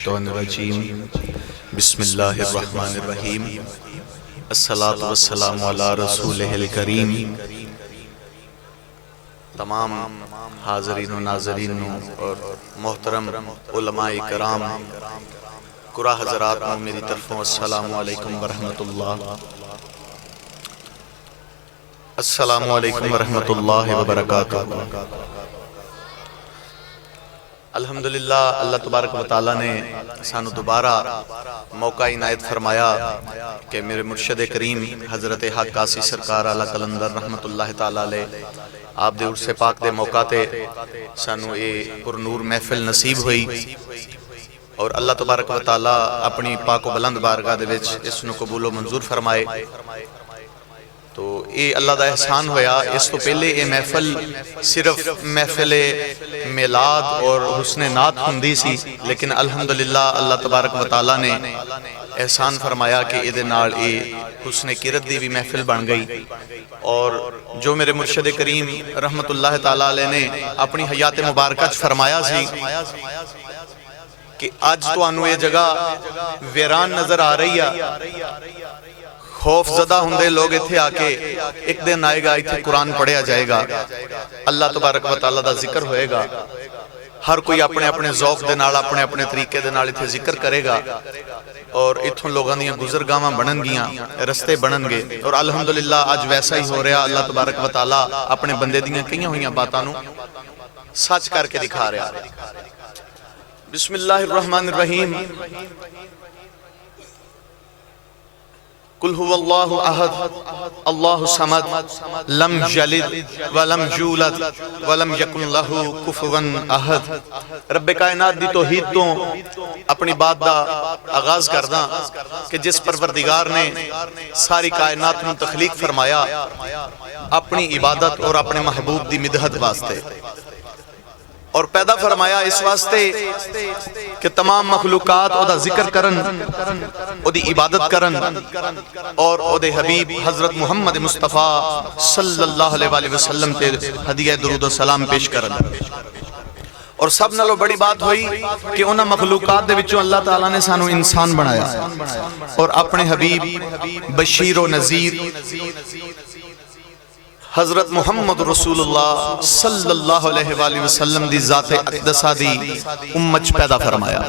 الشیطان الرجیم بسم اللہ الرحمن الرحیم الصلاۃ والسلام علی رسولہ الکریم۔ تمام حاضرین و ناظرین اور محترم علماء کرام قرآ حضرات کو میری طرفوں السلام علیکم ورحمۃ اللہ۔ السلام علیکم ورحمۃ اللہ وبرکاتہ۔ الحمدللہ اللہ تبارک و تعالیٰ نے سانو دوبارہ موقع عنایت فرمایا کہ میرے مرشد کریم حضرت حق قاسی سرکار اعلیٰ قلندر رحمت اللہ تعالیٰ علیہ آپ دے عرص پاک دے موقع تے سانو اے پر نور محفل نصیب ہوئی، اور اللہ تبارک و تعالیٰ اپنی پاک و بلند بارگاہ دے وچ اس نو قبول و منظور فرمائے۔ تو اے اللہ دا احسان ہویا۔ اس تو پہلے اے محفل صرف محفل میلاد اور حسن نعت ہندی سی، لیکن الحمدللہ اللہ تبارک و تعالیٰ نے احسان فرمایا کہ اے دے نال اے حسن قرت دی بھی محفل بن گئی۔ اور جو میرے مرشد کریم رحمت اللہ تعالیٰ علیہ نے اپنی حیات مبارکہ فرمایا سی کہ آج تو انو یہ جگہ ویران نظر آ رہی ہے، خوف زدہ ہندے لوگ اتھے آکے ایک دن آئے گا اتھے قرآن پڑھیا جائے گا، اللہ تبارک و تعالیٰ دا ذکر ہوئے گا، ہر کوئی اپنے اپنے ذوق دے نال اپنے اپنے طریقے دے نال اتھے ذکر کرے گا، اور اتھوں لوگاں دیاں گزرگاواں بنن گیاں، رستے بنن گے، اور الحمدللہ آج ویسا ہی ہو رہا۔ اللہ تبارک و تعالیٰ اپنے بندے دیاں کئیاں ہوئیاں باتاں نو سچ کر کے دکھا رہا۔ بسم اللہ الرحمن الرحیم۔ قل هو اللہ احد اللہ صمد لم یلد ولم یولد ولم یکن لہ کفوا احد۔ رب کائنات دی توحید تو اپنی بات دا آغاز کرداں کہ جس پروردگار نے ساری کائنات نو تخلیق فرمایا اپنی عبادت اور اپنے محبوب دی مدحت واسطے، اور پیدا فرمایا اس واسطے کہ تمام مخلوقات او دا ذکر کرن، او دی عبادت کرن، اور او دے حبیب حضرت محمد مصطفیٰ صلی اللہ علیہ وآلہ وسلم تے ہدیہ درود و سلام پیش کرن۔ اور سب نالو بڑی بات ہوئی کہ انہاں مخلوقات دے وچوں اللہ تعالیٰ نے سانو انسان بنایا، اور اپنے حبیب بشیر و نذیر حضرت محمد رسول اللہ صلی اللہ علیہ وآلہ وسلم دی ذات اقدسہ دی امت پیدا فرمایا،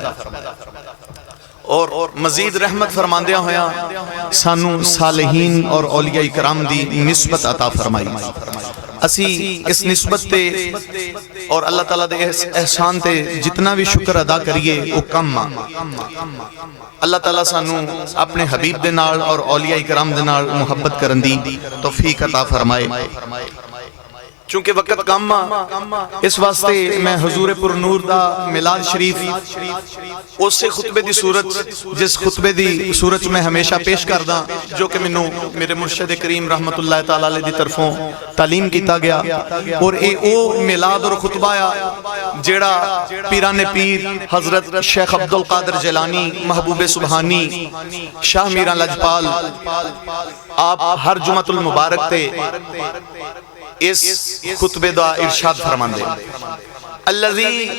اور مزید رحمت فرماندیاں ہویا سانو صالحین اور اولیاء کرام دی نسبت عطا فرمائی۔ اسی اس نسبت تے اور اللہ تعالیٰ دے احسان تے جتنا بھی شکر ادا کریے وہ کم آ۔ اللہ تعالیٰ سانو اپنے حبیب دے نال اور اولیاء کرام دے نال محبت کرن دی توفیق عطا فرمائے۔ چونکہ وقت کم اس واسطے میں حضور پر نور دا میلاد شریف اس سے خطبے دی صورت جس خطبے دی صورت میں ہمیشہ پیش کرداں، جو کہ منو میرے مرشد کریم رحمت اللہ تعالیٰ علیہ دی طرفوں تعلیم کیتا گیا، اور اے او میلاد اور خطبہ جیڑا پیران پیر حضرت شیخ عبدالقادر جیلانی محبوب سبحانی شاہ میران لجپال آپ ہر جمعۃ المبارک تے اس خطبے دا ارشاد فرماندے، الذی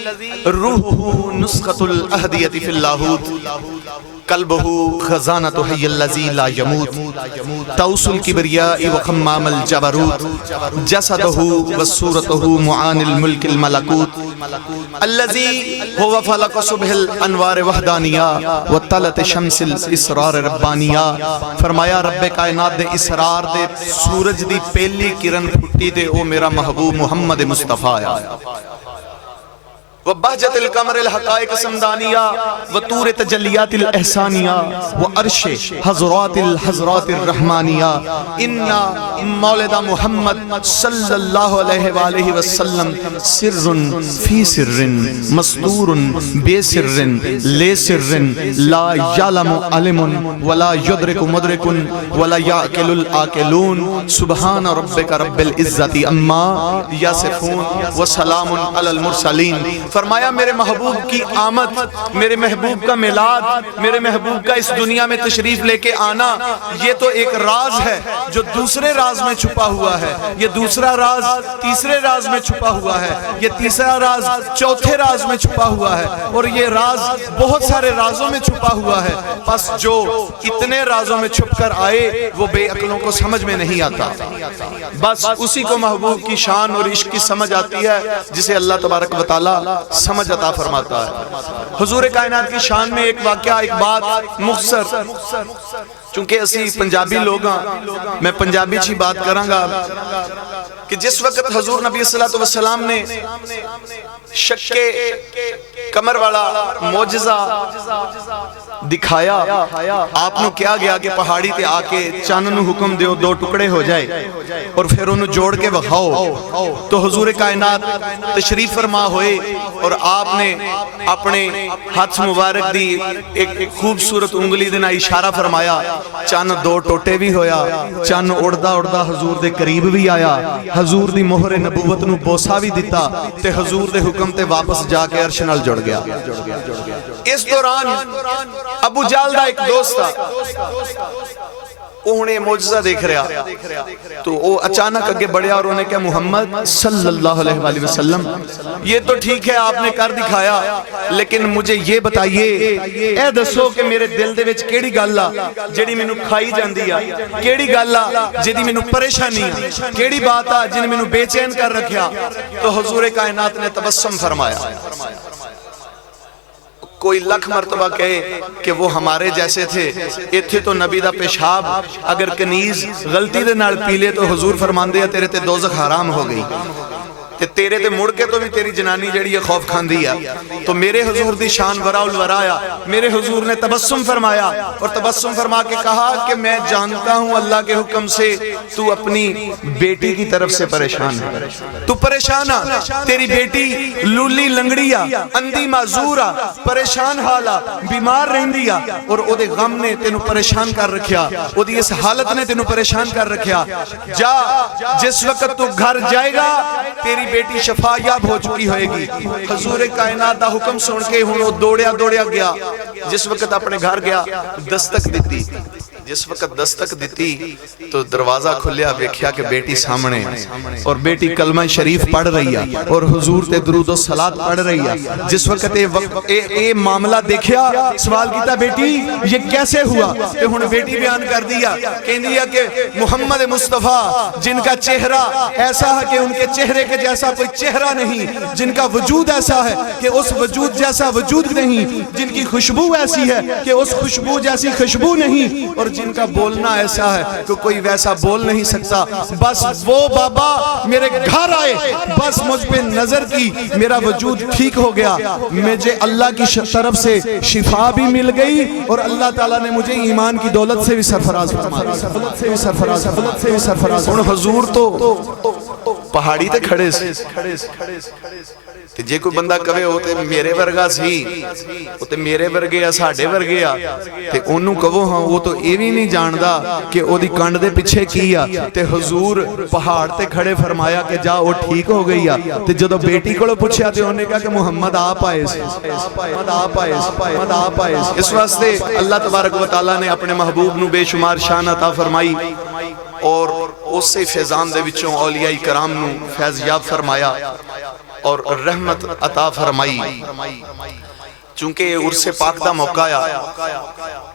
روحہ نسخۃ الاہدیۃ فی اللاہوت قلبہ خزانۃ حی الذی لا یموت توس الکبریاء وخمام الجبروت جسدہ وصورتہ معان الملک الملکوت الذی هو فلق صبح الانوار وحدانیہ وطلت شمس الاسرار ربانیہ۔ فرمایا رب کائنات دے اسرار دے سورج دی پہلی کرن پھٹی دے او میرا محبوب محمد مصطفیٰ آیا، وبہجت القمر الحقائق سمدانیہ وطور تجلیات الاحسانیہ وعرش حضرات الحضرات الرحمانیہ۔ انہا مولدہ محمد صلی اللہ علیہ وآلہ وسلم سر فی سر مصدور بے سر لے سر لا یعلم علم ولا یدرک مدرک ولا یعقل العاقلون سبحان ربک رب العزت اما یصفون وسلام علی المرسلین فرمایا میرے محبوب کی آمد، میرے محبوب کا میلاد، میرے محبوب کا اس دنیا میں تشریف لے کے آنا، یہ تو ایک راز ہے جو دوسرے راز میں چھپا ہوا ہے، یہ دوسرا راز تیسرے راز میں چھپا ہوا ہے، یہ تیسرا راز چوتھے راز میں چھپا ہوا ہے، اور یہ راز بہت سارے رازوں میں چھپا ہوا ہے۔ پس جو اتنے رازوں میں چھپ کر آئے وہ بے عقلوں کو سمجھ میں نہیں آتا، بس اسی کو محبوب کی شان اور عشق کی سمجھ آتی ہے جسے اللہ تبارک و تعالی سمجھ عطا فرماتا ہے۔ حضور کائنات کی شان میں ایک واقعہ، ایک بات مختصر، چونکہ اسی پنجابی لوگ ہیں، میں پنجابی چی بات کروں گا کہ جس وقت حضور نبی صلی اللہ علیہ وسلم نے شک کمر والا معجزہ دکھایا، آپ نے کیا گیا کہ پہاڑی تے آکے چاند نو حکم دیو دو ٹکڑے ہو جائے اور پھر انہوں جوڑ کے بخاؤ، تو حضور کائنات تشریف فرما ہوئے اور آپ نے اپنے ہاتھ مبارک دی ایک خوبصورت انگلی دینا اشارہ فرمایا، چاند دو ٹوٹے بھی ہویا، چاند اڑدا اڑدا حضور دے قریب بھی آیا، حضور دی مہر نبوت نو بوسا بھی دیتا تے حضور دے حکم تے واپس جا کے عرش نال جڑ گیا۔ اس دوران ابو جہل دا ایک دوست تھا، انہیں معجزہ دیکھ رہا تو وہ اچانک آگے بڑھیا اور انہیں کہا محمد صلی اللہ علیہ وآلہ وسلم یہ تو ٹھیک ہے آپ نے کر دکھایا، لیکن مجھے یہ بتائیے اے دسو کہ میرے دل دے وچ کیڑی گل آ جڑی مینوں کھائی جاندی آ، کیڑی گل آ جدی مینوں پریشانی آ، کیڑی بات آ جن مینوں بے چین کر رکھیا؟ تو حضور کائنات نے تبسم فرمایا، کوئی لکھ مرتبہ کہے کہ وہ ہمارے جیسے تھے، ایتھے تو نبی دا پیشاب اگر کنیز غلطی دے نال پی لے تو حضور فرماندے ہیں تیرے تے دوزخ حرام ہو گئی، تے تیرے تے مڑ کے تو بھی تیری جنانی جڑی ہے خوف کھاندی ہے۔ تو میرے حضور دی شان وراء الورایا، میرے حضور نے تبسم فرمایا اور تبسم فرما کے کہا کہ میں جانتا ہوں اللہ کے حکم سے تو اپنی بیٹی کی طرف سے پریشان ہے، تو پریشان آ، تیری بیٹی لولی لنگڑی آ، اندھی معذور آ، پریشان حالا، بیمار رہندی آ، اور او دے غم نے تینوں پریشان کر رکھیا، او دی اس حالت نے تینوں پریشان کر رکھیا، جا جس وقت تو گھر جائے گا تیری بیٹی شفا یاب ہو چکی ہوئے گی۔ حضور کائنات دا حکم سن کے ہوں دوڑیا گیا، جس وقت اپنے گھر گیا دستک دیتی، جس وقت دستک دیتی تو دروازہ کھلیا، ویکھیا کہ بیٹی سامنے اور بیٹی کلمہ شریف پڑھ رہی ہے اور حضور تے درود و صلات پڑھ رہی ہے۔ جس وقت اے معاملہ دیکھیا سوال کیتا بیٹی یہ کیسے ہوا؟ کہ ہن بیٹی بیان کر دیا، کہن دیا کہ محمد مصطفیٰ جن کا چہرہ ایسا ہے کہ ان کے چہرے کے جیسا کوئی چہرہ نہیں، جن کا وجود ایسا ہے کہ اس وجود جیسا وجود نہیں، جن کی خوشبو ایسی ہے کہ اس خوشبو جیسی خوشبو نہیں، اور جن کا بولنا ایسا ہے کہ کوئی ویسا بول نہیں سکتا۔ بس وہ بابا میرے گھر آئے، بس مجھ پہ نظر کی، میرا وجود ٹھیک ہو گیا، مجھے اللہ کی طرف سے شفا بھی مل گئی اور اللہ تعالیٰ نے مجھے ایمان کی دولت سے بھی سرفراز فرمایا۔ اور حضور تو پہاڑی تے کھڑے سے تے جے کوئی بندہ کہے ہو تے میرے ورگا سی، وہ تے میرے ورگے ساڈے ورگے آ، تے انہوں کہو ہاں وہ تو یہ بھی نہیں جاندا کہ او دی کنڈ دے پیچھے کیا، تے حضور پہاڑ تے کھڑے فرمایا کہ جا وہ ٹھیک ہو گئی آ، تے جدو بیٹی کو پوچھا تے انہوں نے کہا کہ محمد آپ آئے سے، اس واسطے اللہ تبارک و تعالیٰ نے اپنے محبوب نو بے شمار شان عطا فرمائی اور اس سے فیضان دے وچوں اولیاء کرام نو فیض یاب فرمایا اور رحمت عطا فرمائی۔ چونکہ عرص پاک دا موقع آیا،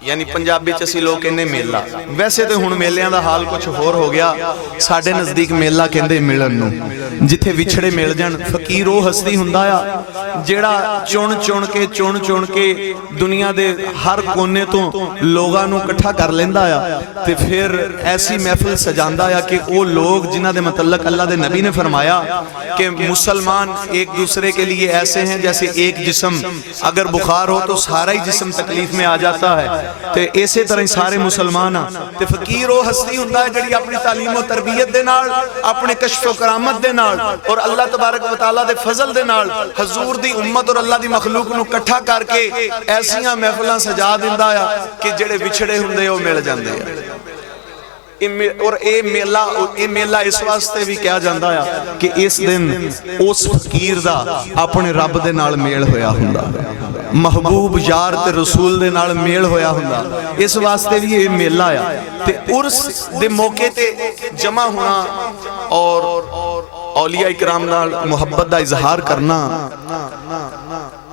یعنی پنجابی چسی لوگ کہنے میلہ، ویسے تو ہن میلیاں دا حال کچھ اور ہو گیا، ساڑھے نزدیک میلہ کہندے ملن نو، جتھے وچھڑے مل جن، فقیر وہ ہستی ہندایا جیڑا چون کے دنیا دے ہر کونے تو لوگاں نو کٹھا کر لیندہ آیا، تے پھر ایسی محفل سجاندہ آیا کہ وہ لوگ جنہ دے متعلق اللہ دے نبی نے فرمایا کہ مسلمان ایک دوسرے کے لیے ایسے ہیں جیسے ایک جسم، اگر بخار ہو تو سارا ہی جسم تکلیف میں آ جاتا ہے، تے ایسے طرح سارے مسلمان تے فقیر وہ ہستی ہوندا ہے جڑی اپنی تعلیم و تربیت دے نال، اپنے کشف و کرامت دے نال اور اللہ تبارک و تعالیٰ دے فضل دے نال حضور دی امت اور اللہ دی مخلوق نو کٹھا کر کے ایسیاں محفلاں سجا دیندا ہے کہ جڑے وچھڑے ہوندے وہ مل جاندے ہیں۔ اور اے میلہ اس واسطے بھی کہا جاندہ ہے کہ اس دن اس فقیر دا اپنے رب دے نال میل ہویا ہوندا، محبوب یار تے رسول دے نال میل ہویا ہوندا، اس واسطے بھی یہ میلہ ہے تے عرس دے موقع تے جمع ہونا اور اولیاء اکرام نال محبت دا اظہار کرنا،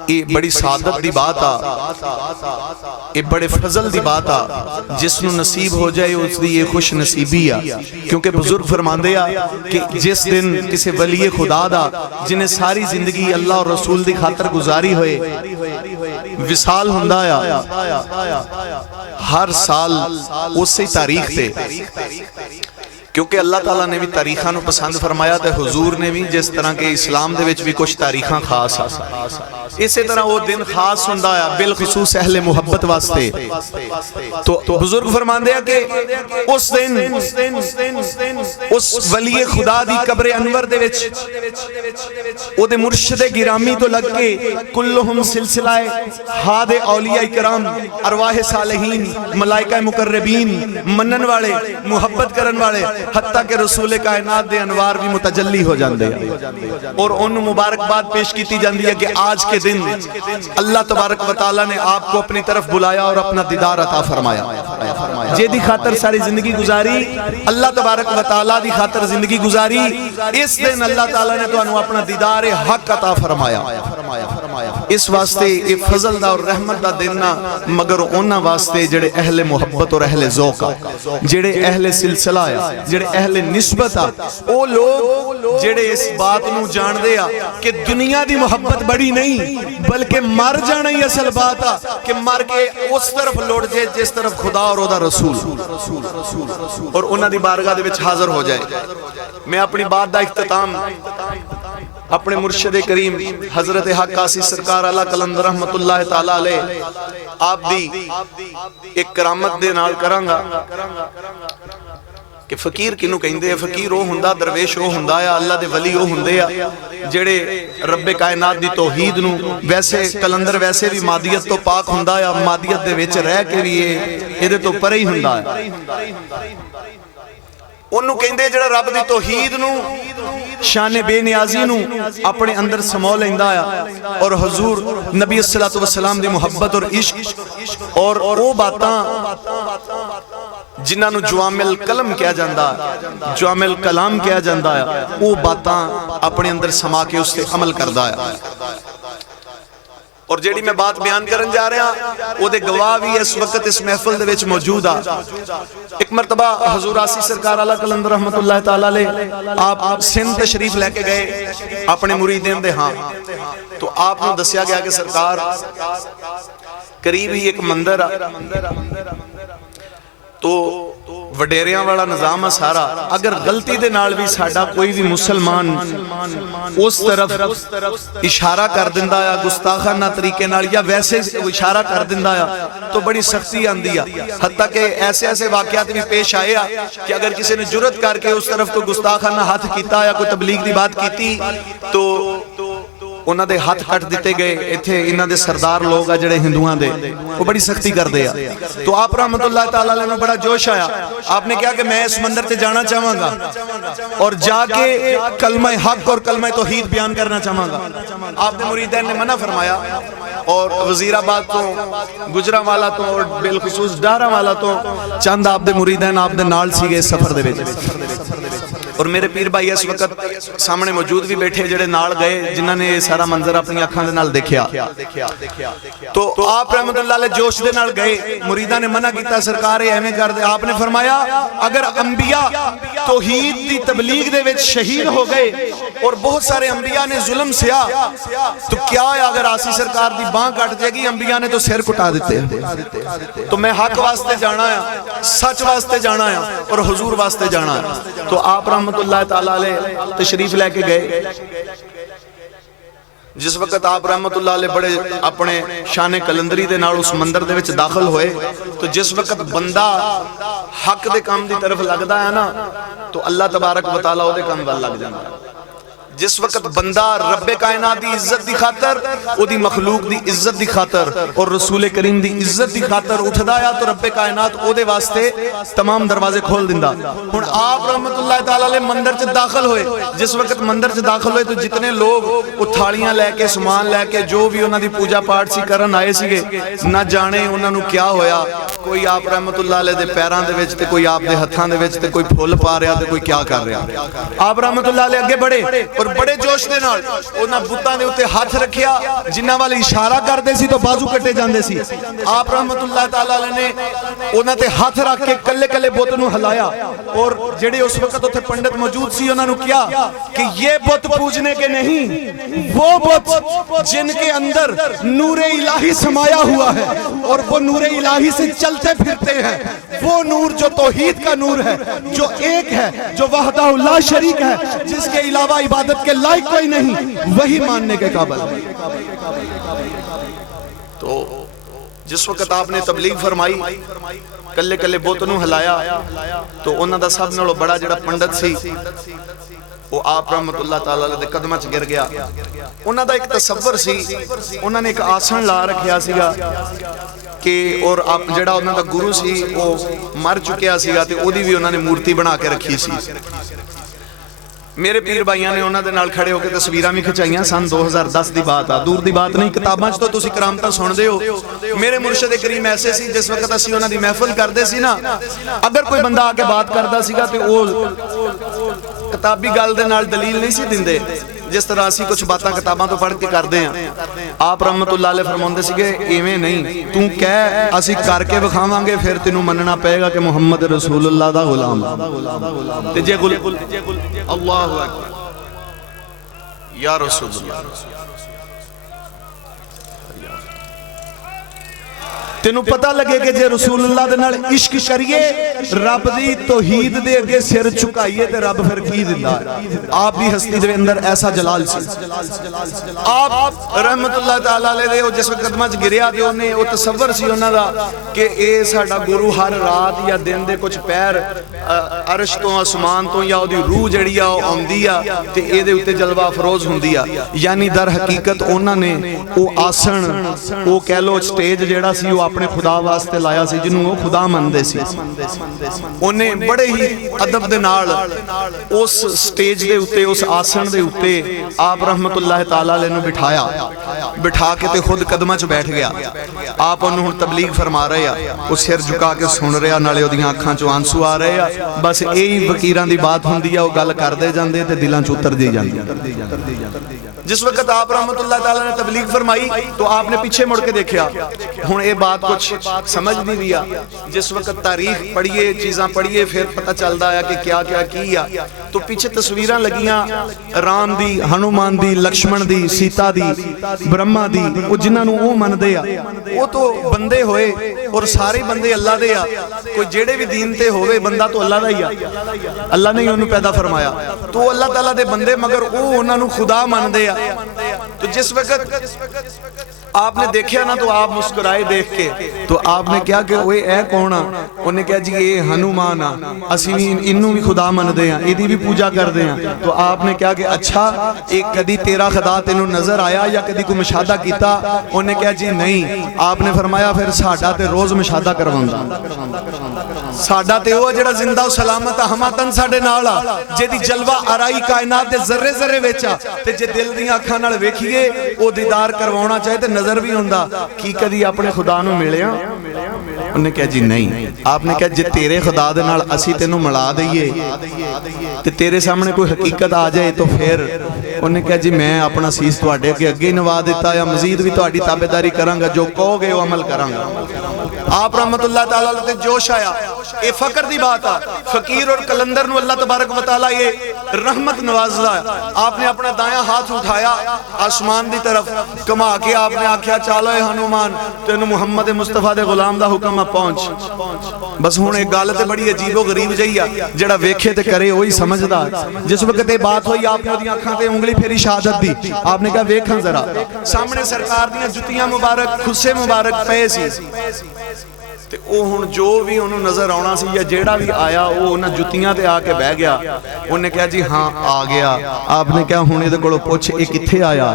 یہ بڑی سعادت دی بات یہ بڑے فضل دی بات جس نو نصیب ہو جائے اس دی یہ خوش نصیبی کیونکہ بزرگ فرماندے کہ جس دن کسی ولی خدا دا جنہیں ساری زندگی اللہ اور رسول دی خاطر گزاری ہوئے وصال ہوندا ہر سال اسی تاریخ تے، کیونکہ اللہ تعالیٰ نے بھی تاریخاں نو پسند فرمایا تے حضور نے بھی جس طرح کے اسلام دے وچ بھی کچھ تاریخاں خاص اسی طرح وہ دن خاص ہوندا ہے بالخصوص اہل محبت واسطے۔ تو بزرگ فرماندے ہیں کہ اس دن اس ولی خدا دی قبر انور دے وچ او دے مرشد گرامی تو لگ کے کلہم سلسلہ ہاد اولیاء کرام ارواح صالحین ملائکہ مقربین منن والے محبت کرن والے حتیٰ کہ رسول کائنات دے انوار بھی متجلی ہو جاندے اور ان مبارکباد پیش کیتی جاندی ہے کہ آج کے دن اللہ تبارک و تعالیٰ نے آپ کو اپنی طرف بلایا اور اپنا دیدار عطا فرمایا، جے دی خاطر ساری زندگی گزاری اللہ تبارک و تعالیٰ دی خاطر زندگی گزاری، اس دن اللہ تعالیٰ نے تو انہوں اپنا دیدار حق عطا فرمایا۔ اس واسطے یہ فضل دا اور رحمت دا دینا مگر اونا واسطے جڑے اہل محبت اور اہل ذوق جڑے اہل سلسلہ جڑے اہل نسبت او لوگ جڑے اس بات نو جان دے کہ دنیا دی محبت بڑی نہیں بلکہ مر جانا ہی اصل بات کہ مر کے اس طرف لوٹ جائے جس طرف خدا اور او دا رسول اور انہاں دی بارگاہ دے وچ حاضر ہو جائے۔ میں اپنی بات دا اختتام اپنے مرشد کریم حضرت حق قاسی سرکار اعلیٰ قلندر رحمت اللہ تعالیٰ علیہ آپ دی ایک کرامت دے نال کرانگا کہ فقیر کنو کہندے ہیں، فقیر وہ ہندہ درویش وہ ہندہ ہے اللہ دے ولی وہ ہندے ہیں جڑے رب کائنات دی توحید نو ویسے کلندر ویسے بھی مادیت تو پاک ہندہ ہے، مادیت دے ویچ رہ کے بھی یہ دے تو پرے ہی ہندہ ہے، انہوں کہندے جڑا رب دی توحید نو شان بے نیازی نو اپنے اندر سمو لیندہ آیا اور حضور نبی صلی اللہ علیہ وسلم دی محبت اور عشق اور وہ باتاں جنہاں نو جوامل کلم کیا جاندہ ہے، جوامل کلام کیا جاندہ ہے، وہ باتاں اپنے اندر سما کے اس سے عمل کردہ ہے۔ اور جیڑی میں بات بیان کرن جا رہے ہیں وہ دے گواہ بھی اس وقت اس محفل دے وچ موجود ہے۔ ایک مرتبہ حضور آسی سرکار اعلیٰ قلندر رحمت اللہ تعالیٰ لے آپ سندھ تشریف لے کے گئے اپنے مریدین دے ہاں، تو آپ نے دسیا گیا کہ سرکار قریب ہی ایک مندر تو وڈیریاں والا نظام ہے سارا، اگر غلطی دے نال بھی ساڑھا کوئی بھی مسلمان اس طرف اشارہ کر دندہ یا گستاخانہ طریقے نال یا ویسے اشارہ کر دندہ یا تو بڑی سختی آندی ہے، حتیٰ کہ ایسے واقعات بھی پیش آئے کہ اگر کسی نے جرت کر کے اس طرف کوئی گستاخانہ ہاتھ کیتا یا کوئی تبلیغ دی بات کیتی تو انہاں دے ہاتھ کٹ دیتے گئے، ایتھے انہاں دے سردار لوگ ہیں جڑے ہندوان دے وہ بڑی سختی کر دیا۔ تو آپ رحمت اللہ تعالیٰ نے بڑا جوش آیا، آپ نے کہا کہ میں اس مندر تے جانا چاہوں گا اور جا کے کلمہ حق اور کلمہ توحید بیان کرنا چاہوں گا۔ آپ نے مریدین نے منع فرمایا اور وزیر آباد تو گجرہ والا تو اور بالخصوص ڈارہ والا تو چند آپ دے مریدین آپ دے نال سی گئے سفر دے وچ، اور میرے پیر بھائی اس وقت سامنے موجود بھی بیٹھے جڑے نال گئے جنہاں نے سارا منظر اپنی آنکھاں دے نال دیکھیا۔ تو آپ رحمت اللہ علیہ جوش دے نال گئے، مریداں نے منع کیتا سرکار ایویں کر دے، آپ نے فرمایا اگر انبیاء توحید دی تبلیغ دے وچ شہید ہو گئے اور بہت سارے انبیاء نے ظلم سیا تو کیا ہے اگر آسی سرکار دی باں کٹ جائے گی، انبیاء نے تو سر کٹا دیتے ہیں۔ تو میں حق واسطے جانا ہے، سچ واسطے جانا ہے اور حضور واسطے جانا ہے۔ تو آپ رحمت اللہ تعالیٰ علیہ تشریف لے کے گئے، جس وقت آپ رحمت اللہ علیہ بڑے اپنے شان کلندری دے نال اس مندر دے وچ داخل ہوئے تو جس وقت بندہ حق دے کام دی طرف لگدا ہے نا تو اللہ تبارک و تعالیٰ دے کام وال لگ جاندہ ہے۔ جس وقت بندہ رب کائنات دی عزت دی خاطر او دی مخلوق دی عزت دی خاطر اور رسول کریم دی عزت دی خاطر اٹھدا یا تو رب کائنات او دے واسطے تمام دروازے کھول دیندا. ہن آپ رحمت اللہ تعالی علیہ مندر چ داخل ہوئے. جس وقت مندر چ داخل ہوئے تو جتنے لوگ او تھالیاں لے کے سامان لے کے جو بھی انہاں دی پوجا پاٹ سی کرن آئے سیگے نہ جانے انہاں نو کیا ہویا. کوئی آپ رحمت اللہ علیہ دے پیراں دے وچ تے کوئی آپ دے ہتھاں دے وچ تے کوئی پھول پا رہا تے کوئی کیا کر رہا. آپ رحمت اللہ علیہ اگے بڑھے اور بڑے جوش دے نال انہاں بتاں دے اوتے ہاتھ رکھیا جنہاں والے اشارہ کردے سی تو بازو کٹے جاندے سی. آپ رحمت اللہ تعالی علیہ نے انہاں تے ہاتھ رکھ کے کلے کلے بت نو ہلایا اور جڑے اس وقت اوتھے پنڈت موجود سی انہاں نو کیا کہ یہ بت پوجنے کے نہیں، وہ بت جن کے اندر نور الہی سمایا ہوا ہے اور وہ نور الہی سے چلتے پھرتے ہیں، وہ نور جو توحید کا نور ہے، جو ایک ہے، جو وحدہ لا شریک ہے، جس کے علاوہ عبادت کے لائق کوئی نہیں، وہی ماننے کے قابل ہے. تو جس وقت آپ نے تبلیغ فرمائی کلے کلے بوتنوں ہلایا تو انہاں دا سب نالوں بڑا جڑا پنڈت سی وہ آپ رحمت اللہ تعالیٰ دے قدمہ چ گر گیا. انہاں دا ایک تصور سی، انہاں نے ایک آسن لا رکھیا سیگا کہ اور آپ جڑا انہاں دا گرو سی وہ مر چکیا سیگا تے او دی بھی انہاں نے مورتی بنا کے رکھی سی. میرے پیر بھائیاں نے انہاں دے نال کھڑے ہو کے تصویراں بھی کھچائیاں. سن 2010 دی بات آ، دور دی بات نہیں. کتاباں چ تو تسی کرامتاں سن دے ہو. میرے مرشد کریم ایسے سی جس وقت اسی انہاں دی محفل کردے سی نا، اگر کوئی بندہ آ کے بات کردا سیگا تے او کتابی گل دے نال دلیل نہیں سی دیندے جس طرح اسی کچھ باتاں کتاباں تو پڑھ کے کردے ہیں. آپ رحمت اللہ علیہ فرماندے سیگے ایویں نہیں، تو کہہ اسی کر کے وکھاواں گے پھر تینوں مننا پے گا کہ محمد رسول اللہ دا غلام تے جے اللہ اکبر یا رسول اللہ تینوں پتہ لگے کہ جے رسول اللہ دے نال عشق کریے رب دی توحید دے اگے سر چکائیے تے رب پھر کی دیندا ہے. آپ دی ہستی دے اندر ایسا جلال سی. آپ رحمت اللہ تعالی علیہ دے جس وقت قدماں چ گریا تے اونے او تصور سی انہاں دا کہ اے ساڈا گرو ہر رات یا دن دے کچھ پیر عرش تو آسمان تو یا اودی روح جڑی آ اوندی آ تے اے دے اوتے جلوہ افروز ہوندی آ. یعنی در حقیقت انہاں نے او آسن او کہہ لو سٹیج جیڑا سی او اپنے خدا واسطے لایا سی جنوں وہ خدا مندے سی. انہیں بڑے ہی ادب دے نال اس سٹیج دے اتے اس آسن دے اتے آپ رحمت اللہ تعالیٰ علیہ نے بٹھایا، بٹھا کے تے خود قدمہ چ بیٹھ گیا. آپ انہوں تبلیغ فرما رہے ہیں، وہ سر جھکا کے سن رہے ہیں، نالے اودیاں اکھاں چوں آنسو آ رہے ہیں. بس یہی فقیراں دی بات ہوندی ہے، وہ گل کردے جاندے تے دلاں چ اتر دی جاندی. جس وقت آپ رحمت اللہ تعالیٰ نے تبلیغ فرمائی تو آپ نے پیچھے مڑ کے دیکھیا. ہن اے بات کچھ سمجھ نہیں دیا. جس وقت تاریخ پڑھیے چیزاں پڑھیے پھر پتہ چلدا ہے کہ کیا کیا کیا. تو پیچھے تصویراں لگیاں رام دی، ہنومان دی، لکشمن دی، سیتا دی، برہما دی. وہ جنہاں نوں او مندے آ وہ تو بندے ہوئے اور سارے بندے اللہ دے آ. کوئی جڑے بھی دین تے ہوئے بندہ تو اللہ دا ہی آ. اللہ نے انہوں پیدا فرمایا تو اللہ تعالیٰ دے بندے مگر او انہاں نوں خدا مندے آ. تو جس وقت آپ نے دیکھیا نا تو آپ مسکرائے دیکھ کے تو آپ نے کیا کہ اوے اے کونا. انہیں کہا جی اے ہنومان آ، اسی انہوں بھی خدا مندے ہیں، ایدی بھی پوجا کر دے ہیں. تو آپ نے کہا کہ اچھا ایک کدی تیرا خدا تینوں نظر آیا یا کدی کو مشاہدہ کیتا؟ انہیں کہا جی نہیں. آپ نے فرمایا پھر ساڈا تے روز مشاہدہ کرواؤں. ساڈا تے وہ جڑا زندہ و سلامت ہماتن ساڈے نال آ جے دی جلوہ آرائی کائنات دے ذرے ذرے وچا تے جے دل دیاں اکھاں نال ویکھیے او دیدار کرواਉਣਾ چاہے تے نظر بھی ہوندا. کی کدی اپنے خدا نو ملیا؟ انہوں نے کہا جی نہیں. آپ نے کہا جے تیرے خدا دے نال اسی تینوں ملا دئیے تے تیرے سامنے کوئی حقیقت آ جائے تو پھر انہوں نے کہا جی میں اپنا سیس تواڈے کے اگے نوا دیتا یا مزید بھی تواڈی تابعداری کراں گا، جو کہو گے وہ عمل کراں گا. آپ رحمت اللہ تعالیٰ تے جوش آیا. اے فقر دی بات آ. فقیر اور کلندر نو اللہ تبارک و تعالیٰ یہ رحمت نوازدا ہے. آپ نے اپنا دایاں ہاتھ اٹھایا آسمان دی طرف کما کے آپ نے آکھیا چالو اے ہنومان تینوں محمد مصطفیٰ دے غلام دا حکم پہنچ. بس ہن ایک گل تے بڑی عجیب و غریب جہی آ جڑا ویکھے تے کرے وہی سمجھدا. جس وقت یہ بات ہوئی آپ نے اودیاں اکھاں تے انگلی پھیری شہادت دی. آپ نے کہا ویکھاں ذرا. سامنے سرکار دیاں جتیاں مبارک خصے مبارک پئے سی. تے او ہن جو بھی انہوں نظر آنا سی یا جیڑا بھی آیا وہ انہاں جتیاں تے آ کے بہ گیا. انہیں کہا جی ہاں آ گیا. آپ نے کہا ہن دے کولوں پوچھ اے کتھے آیا؟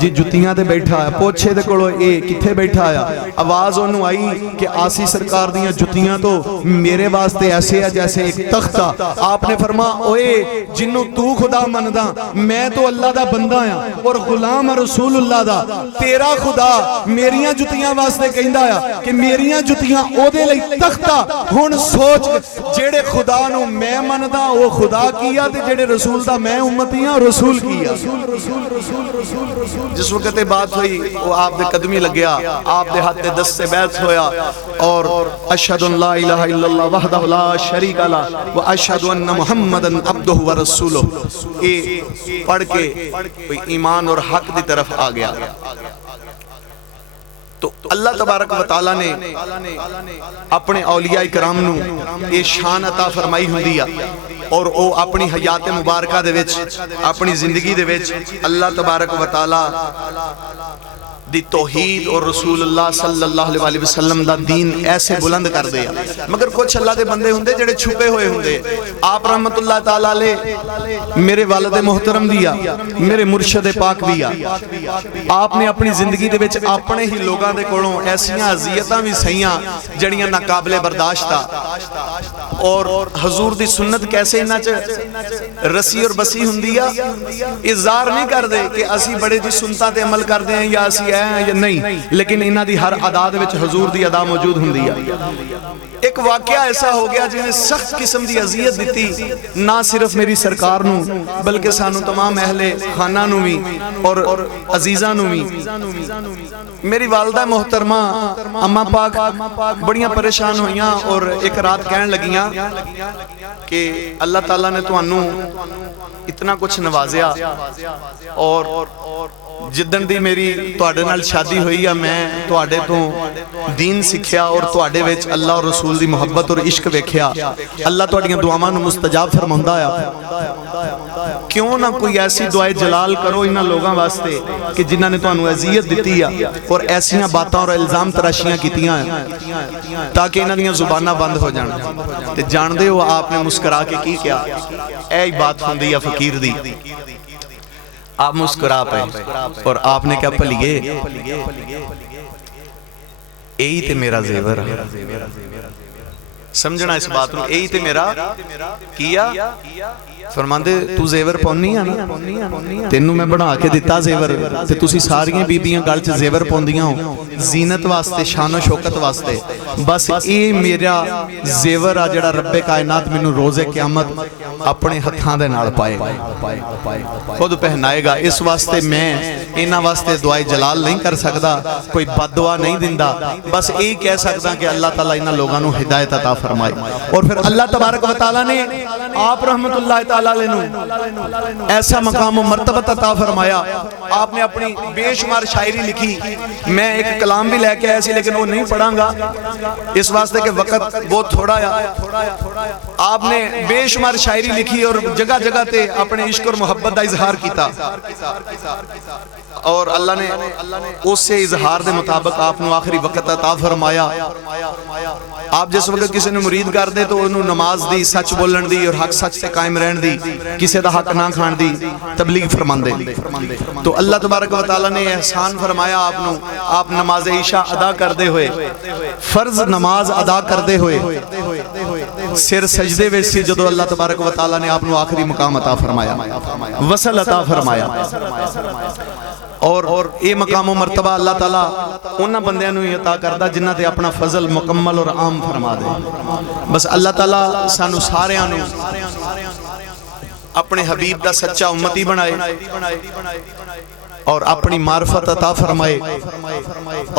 جی جتیاں تے بیٹھا آیا. پوچھے دے کولوں اے کتھے بیٹھا آیا؟ آواز انہوں آئی کہ آسی سرکار دیاں جتیاں تو میرے واسطے ایسے ہے جیسے ایک تختہ. آپ نے فرما اوئے جنوں تو خدا مندہ میں تو اللہ دا بندہ آیا اور غلام رسول اللہ دا. تیرا خدا میریاں جتیاں واسطے کہندا آیا کہ میریاں جتیاں او دے لئی تختہ. ہن سوچ جیڑے خدا نو میں مندہ وہ خدا کیا تے جیڑے رسول دا میں امتیاں رسول کیا. جس وقت بات ہوئی وہ آپ دے قدمی لگیا, آپ دے ہاتھ دست سے بیعت ہویا اور اشہد ان لا الہ الا اللہ وحدہ لا شریک لہ و اشہد ان محمدن عبدہ و رسولہ. یہ پڑھ کے ایمان اور حق دی طرف آ گیا. تو اللہ تبارک و تعالیٰ نے اپنے اولیاء کرام نو یہ شان عطا فرمائی ہوندیا اور او اپنی حیات مبارکہ دے وچ اپنی زندگی دے وچ اللہ تبارک و تعالیٰ دی توحید اور رسول اللہ صلی اللہ علیہ وسلم دا دین ایسے بلند کر دیا. مگر کچھ اللہ دے بندے ہوندے جڑے چھپے ہوئے ہوندے. آپ رحمت اللہ تعالیٰ علیہ میرے والد محترم دیا, میرے مرشد پاک دیا. آپ نے اپنی زندگی دے وچ اپنے ہی لوگاں دے کولوں ایسیاں اذیتاں بھی سہیاں جڑیاں ناقابل برداشت اور حضور دی سنت کیسے انہاں چ رسی اور بسی ہوندیا. اظہار نہیں کر دے کہ اسی بڑے دی سنتاں تے عمل کر دے ہیں یا اسی یا نہیں, لیکن انہاں دی ہر ادا دے وچ حضور دی ادا موجود ہوندی ہے. ایک واقعہ ایسا ہو گیا جنہیں سخت قسم دی اذیت دیتی نہ صرف میری سرکار نو بلکہ سانو تمام اہل خانہ نو بھی اور عزیزاں نو بھی. میری والدہ محترمہ اماں پاک بڑیاں پریشان ہوئیاں اور ایک رات کہن لگیاں کہ اللہ تعالیٰ نے تو انہوں اتنا کچھ نوازیا اور جدن دی میری تواڈے نال شادی ہوئی ہے میں تواڈے تو دین سکھیا اور تواڈے وچ اللہ اور رسول دی محبت اور عشق ویکھیا. اللہ تواڈیاں دعاواں نو مستجاب فرماوندا ہے. کیوں نہ کوئی ایسی دعائے جلال کرو انہاں لوگاں واسطے کہ جنہاں نے تانوں اذیت دتی ہے اور ایسیاں باتاں اور الزام تراشیاں کیتیاں ہیں تاکہ انہاں دیاں زباناں بند ہو جان. تے جاندے ہو آپ نے مسکرا کے کی کیا؟ اے بات ہوندی ہے فقیر دی. آپ مسکرا پہ اور آپ نے کیا پلیے یہی تے میرا زیور ہے. سمجھنا اس بات نو, یہی تے میرا کیا فرماندے تو زیور پونی ہے نا تینوں میں بنا کے دیتا زیور تے تسی ساریاں بیبیاں گل چ زیور پوندیاں ہو زینت واسطے شان و شوکت واسطے. بس اے میرا زیور آ جڑا رب کائنات مینوں روز قیامت اپنے ہتھاں دے نال پائے خود پہنائے گا. اس واسطے میں انہاں واسطے دعائے جلال نہیں کر سکدا, کوئی بد دعا نہیں دیندا. بس یہی کہہ سکدا کہ اللہ تعالیٰ انہاں لوگاں نو ہدایت عطا فرمائے. اور پھر اللہ تبارک و تعالیٰ نے آپ رحمت اللہ تعالیٰ علیہ ایسا مقام و مرتبت عطا فرمایا. آپ نے اپنی بے شمار شاعری لکھی. میں ایک کلام بھی لے کے آیا سی لیکن وہ نہیں پڑھاں گا اس واسطے کہ وقت بہت تھوڑا ہے. آپ نے بے شمار شاعری لکھی اور جگہ جگہ تے اپنے عشق اور محبت دا اظہار کیتا اور اللہ نے اس سے اظہار دے مطابق آپ نے آخری وقت عطا فرمایا. آپ جس وقت کسی نے مرید کر دے تو انہوں نماز دی, سچ بولن دی اور حق سچ سے قائم رہن دی, کسی دا حق نہ کھان دی تبلیغ فرمان دے. تو اللہ تبارک و تعالیٰ نے احسان فرمایا آپ نماز عشاء ادا کر دے ہوئے, فرض نماز ادا کر دے ہوئے سر سجدے ویسی جدو اللہ تبارک و تعالیٰ نے آپ آخری مقام عطا فرمایا, وصل عطا فرمایا. اور یہ مقام و مرتبہ اللہ تعالیٰ انہاں بندیاں نو عطا کردہ جنہ تے اپنا فضل مکمل اور عام فرما دے. بس اللہ تعالیٰ سانو ساریاں نو اپنے حبیب دا سچا امتی بنائے اور اپنی معرفت عطا فرمائے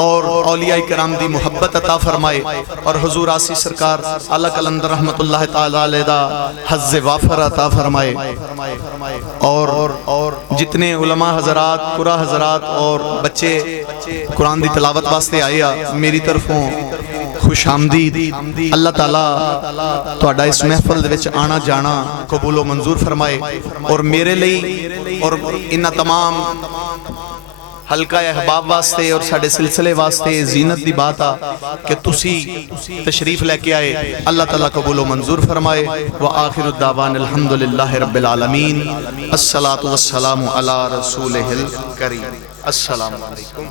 اور اولیاء کرام دی محبت عطا فرمائے اور حضور آسی سرکار اعلیٰ قلندر رحمت اللہ تعالیٰ علیہ دا حظ وافر عطا فرمائے. اور جتنے علماء حضرات, قرآن حضرات اور بچے قرآن دی تلاوت واسطے آئے میری طرفوں خوش آمدید. اللہ تعالیٰ تو اڈا اس محفل دے وچ آنا جانا قبول و منظور فرمائے اور میرے لئی اور انہا تمام حلقہ احباب واسطے اور ساڑھے سلسلے واسطے زینت دی بات آ کہ تسی تشریف لے کے آئے، اللہ تعالیٰ قبول و منظور فرمائے۔ وآخر الدعوان الحمدللہ رب العالمین، الصلاة والسلام علی رسولہ الکریم۔ السلام علیکم۔